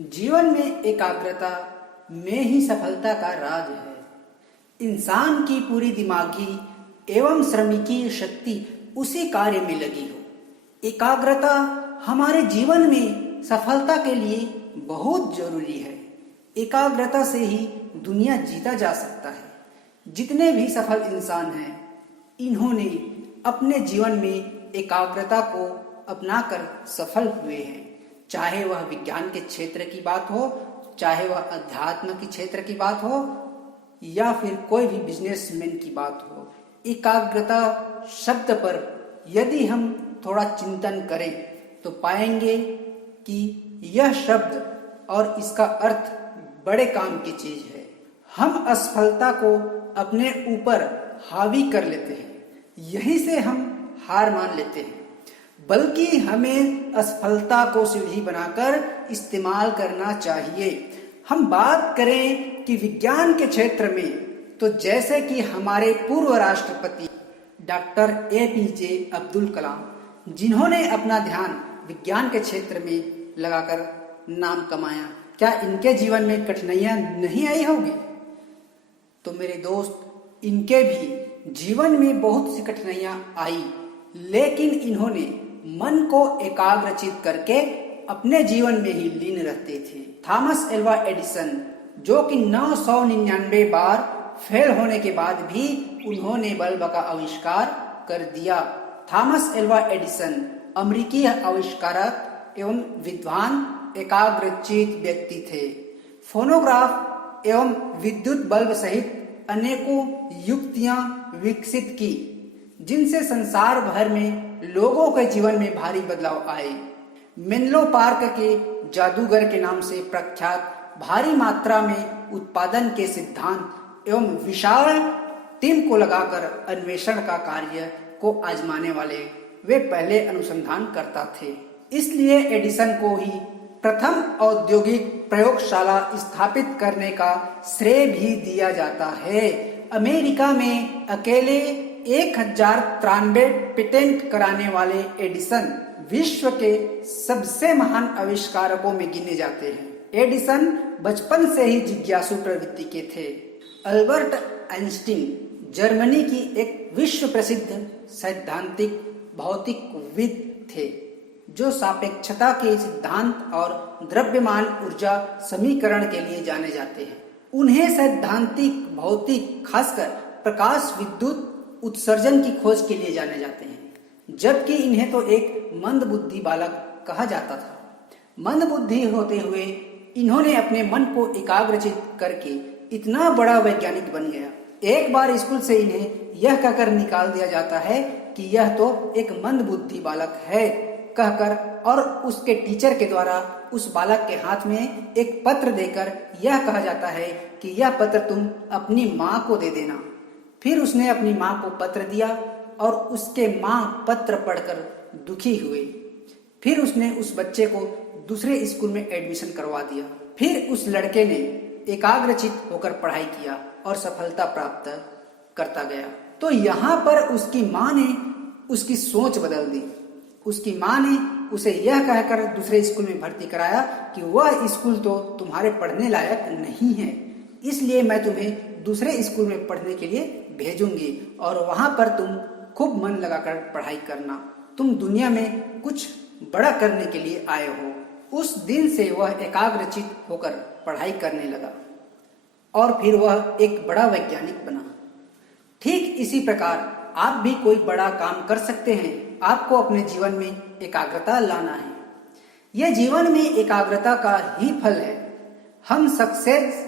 जीवन में एकाग्रता में ही सफलता का राज है। इंसान की पूरी दिमागी एवं श्रमिकी शक्ति उसी कार्य में लगी हो। एकाग्रता हमारे जीवन में सफलता के लिए बहुत जरूरी है। एकाग्रता से ही दुनिया जीता जा सकता है। जितने भी सफल इंसान हैं, इन्होंने अपने जीवन में एकाग्रता को अपनाकर सफल हुए हैं। चाहे वह विज्ञान के क्षेत्र की बात हो, चाहे वह अध्यात्म के क्षेत्र की बात हो, या फिर कोई भी बिजनेसमैन की बात हो। एकाग्रता शब्द पर यदि हम थोड़ा चिंतन करें तो पाएंगे कि यह शब्द और इसका अर्थ बड़े काम की चीज है। हम असफलता को अपने ऊपर हावी कर लेते हैं, यहीं से हम हार मान लेते हैं। बल्कि हमें असफलता को सीढ़ी बनाकर इस्तेमाल करना चाहिए। हम बात करें कि विज्ञान के क्षेत्र में, तो जैसे कि हमारे पूर्व राष्ट्रपति डॉक्टर APJ अब्दुल कलाम, जिन्होंने अपना ध्यान विज्ञान के क्षेत्र में लगाकर नाम कमाया, क्या इनके जीवन में कठिनाइयां नहीं आई होगी? तो मेरे दोस्त, इनके भी जीवन में बहुत सी कठिनाइयां आई, लेकिन इन्होंने मन को एकाग्रचित करके अपने जीवन में ही लीन रहते थे। थॉमस एल्वा एडिसन, जो कि 999 बार फेल होने के बाद भी उन्होंने बल्ब का आविष्कार कर दिया। थॉमस एल्वा एडिसन अमेरिकी आविष्कारक एवं विद्वान एकाग्रचित व्यक्ति थे। फोनोग्राफ एवं विद्युत बल्ब सहित अनेकों युक्तियां विकसित की, जिनसे संसार भर में लोगों के जीवन में भारी बदलाव आए। मेनलो पार्क के जादूगर के नाम से प्रख्यात भारी मात्रा में उत्पादन के सिद्धांत एवं विशाल टीम को लगाकर अन्वेषण का कार्य को आजमाने वाले वे पहले अनुसंधानकर्ता थे। इसलिए एडिसन को ही प्रथम औद्योगिक प्रयोगशाला स्थापित करने का श्रेय भी दिया जाता है। अमेरिका में अकेले 1093 पेटेंट कराने वाले एडिसन विश्व के सबसे महान आविष्कारकों में गिने जाते हैं। एडिसन बचपन से ही जिज्ञासु प्रवृत्ति के थे। अल्बर्ट आइंस्टीन जर्मनी की एक विश्व प्रसिद्ध सैद्धांतिक भौतिकविद थे, जो सापेक्षता के सिद्धांत और द्रव्यमान ऊर्जा समीकरण के लिए जाने जाते हैं। उन्हें सैद्धांतिक भौतिक, खासकर प्रकाश विद्युत उत्सर्जन की खोज के लिए जाने जाते हैं, जबकि इन्हें तो एक मंदबुद्धि बालक कहा जाता था। मंदबुद्धि होते हुए इन्होंने अपने मन को एकाग्रचित करके इतना बड़ा वैज्ञानिक बन गया। एक बार स्कूल से इन्हें यह कहकर निकाल दिया जाता है कि यह तो एक मंदबुद्धि बालक है कहकर, और उसके टीचर के द्वारा उस बालक के हाथ में एक पत्र देकर यह कहा जाता है कि यह पत्र तुम अपनी माँ को दे देना। फिर उसने अपनी माँ को पत्र दिया और उसके माँ पत्र पढ़कर दुखी हुए। फिर उसने उस बच्चे को दूसरे स्कूल में एडमिशन करवा दिया। फिर उस लड़के ने एकाग्रचित होकर पढ़ाई किया और सफलता प्राप्त करता गया। तो यहाँ पर उसकी माँ ने उसकी सोच बदल दी। उसकी माँ ने उसे यह कहकर दूसरे स्कूल में भर्ती कराया कि वह स्कूल तो तुम्हारे पढ़ने लायक नहीं है, इसलिए मैं तुम्हें दूसरे स्कूल में पढ़ने के लिए भेजूंगी और वहां पर तुम खूब मन लगाकर पढ़ाई करना। तुम दुनिया में कुछ बड़ा करने के लिए आए हो। उस दिन से वह एकाग्रचित होकर पढ़ाई करने लगा और फिर वह एक बड़ा वैज्ञानिक बना। ठीक इसी प्रकार आप भी कोई बड़ा काम कर सकते हैं। आपको अपने जीवन में एकाग्रता लाना है। यह जीवन में एकाग्रता का ही फल है। हम सक्सेस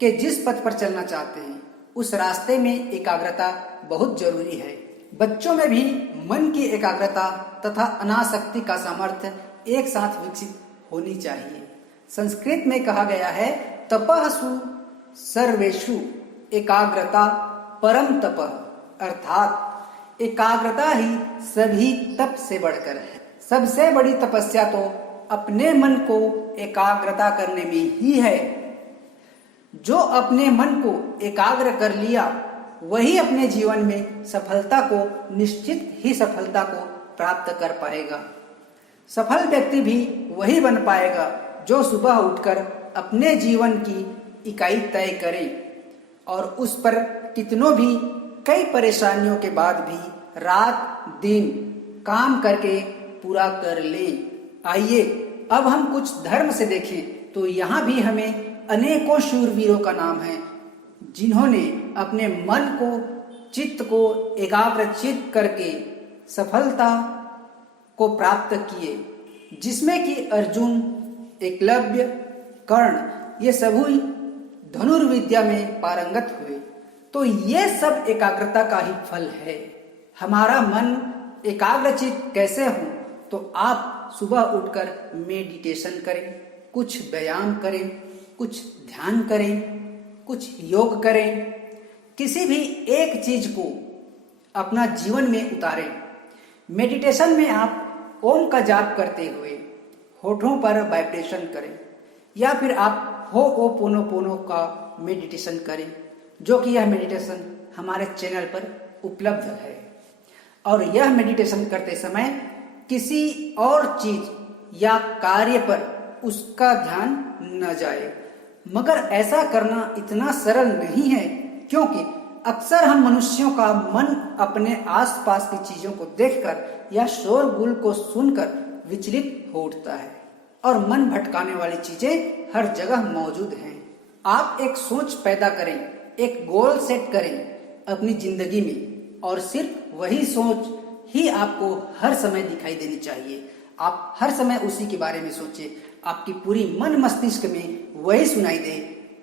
के जिस पथ पर चलना चाहते हैं, उस रास्ते में एकाग्रता बहुत जरूरी है। बच्चों में भी मन की एकाग्रता तथा अनासक्ति का सामर्थ्य एक साथ विकसित होनी चाहिए। संस्कृत में कहा गया है, तपःसु सर्वेषु एकाग्रता परम तपः, अर्थात एकाग्रता ही सभी तप से बढ़कर है। सबसे बड़ी तपस्या तो अपने मन को एकाग्रता करने में ही है। जो अपने मन को एकाग्र कर लिया, वही अपने जीवन में सफलता को, निश्चित ही सफलता को प्राप्त कर पाएगा। सफल व्यक्ति भी वही बन पाएगा जो सुबह उठकर अपने जीवन की इकाई तय करे और उस पर कितनों भी कई परेशानियों के बाद भी रात दिन काम करके पूरा कर ले। आइए अब हम कुछ धर्म से देखें तो यहाँ भी हमें अनेकों शूरवीरों का नाम है जिन्होंने अपने मन को चित्त को एकाग्रचित करके सफलता को प्राप्त किए, जिसमें कि अर्जुन, एकलव्य, कर्ण ये सभी धनुर्विद्या में पारंगत हुए। तो ये सब एकाग्रता का ही फल है। हमारा मन एकाग्रचित कैसे हो? तो आप सुबह उठकर मेडिटेशन करें, कुछ व्यायाम करें, कुछ ध्यान करें, कुछ योग करें, किसी भी एक चीज को अपना जीवन में उतारें। मेडिटेशन में आप ओम का जाप करते हुए होठों पर वाइब्रेशन करें या फिर आप होओपोनोपोनो का मेडिटेशन करें, जो कि यह मेडिटेशन हमारे चैनल पर उपलब्ध है। और यह मेडिटेशन करते समय किसी और चीज या कार्य पर उसका ध्यान न जाए। मगर ऐसा करना इतना सरल नहीं है, क्योंकि अक्सर हम मनुष्यों का मन अपने आसपास की चीजों को देखकर या शोरगुल को सुनकर विचलित हो उठता है और मन भटकाने वाली चीजें हर जगह मौजूद हैं। आप एक सोच पैदा करें, एक गोल सेट करें अपनी जिंदगी में और सिर्फ वही सोच ही आपको हर समय दिखाई देनी चाहिए। आप हर समय उसी के बारे में सोचें, आपकी पूरी मन मस्तिष्क में वही सुनाई दे,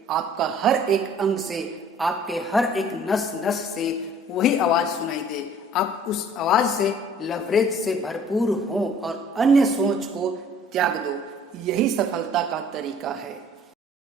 आपका हर एक अंग से, आपके हर एक नस नस से वही आवाज सुनाई दे। आप उस आवाज से लवरेज से भरपूर हो और अन्य सोच को त्याग दो। यही सफलता का तरीका है।